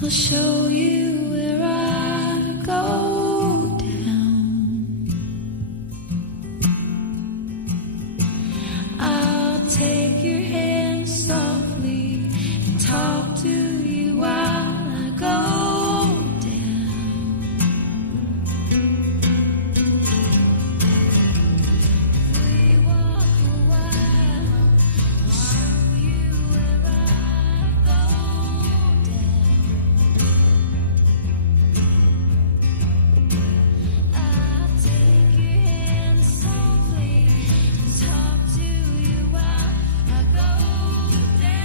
I'll show you where I go down. I'll take your hand softly and talk to you while I go down. If we walk a while, I'll show you where I go down. I'll take your hand softly and talk to you while I go down.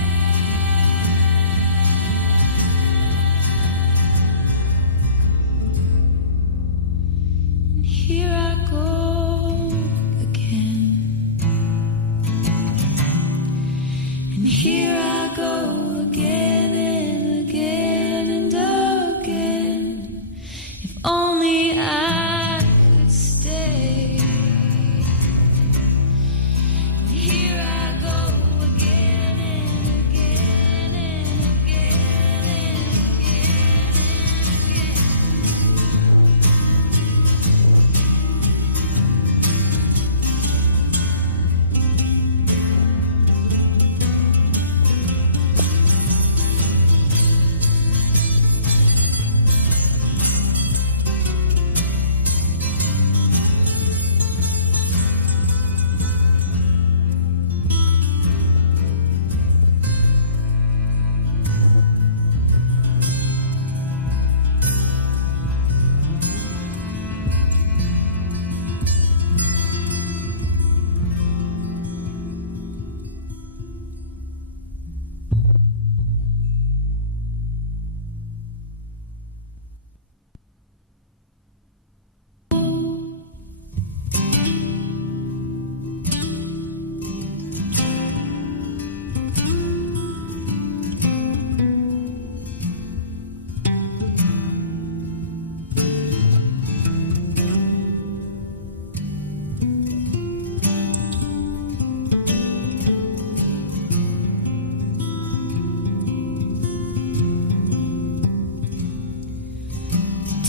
And here I go again. And here I go again and again and again. If only I could stay. And here I go again and again and again and again and again.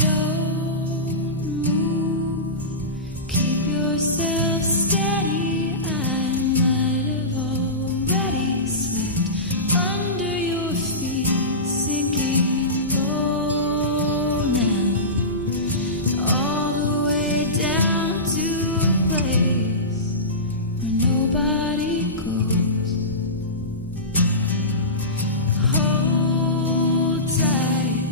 Don't move, keep yourself steady. I might have already slipped under your feet, sinking low now, all the way down to a place where nobody goes. Hold tight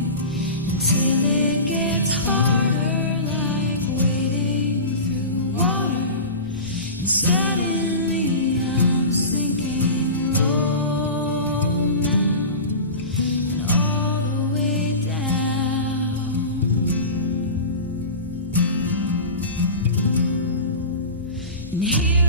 until it gets harder, like wading through water. And suddenly I'm sinking low now, and all the way down. And here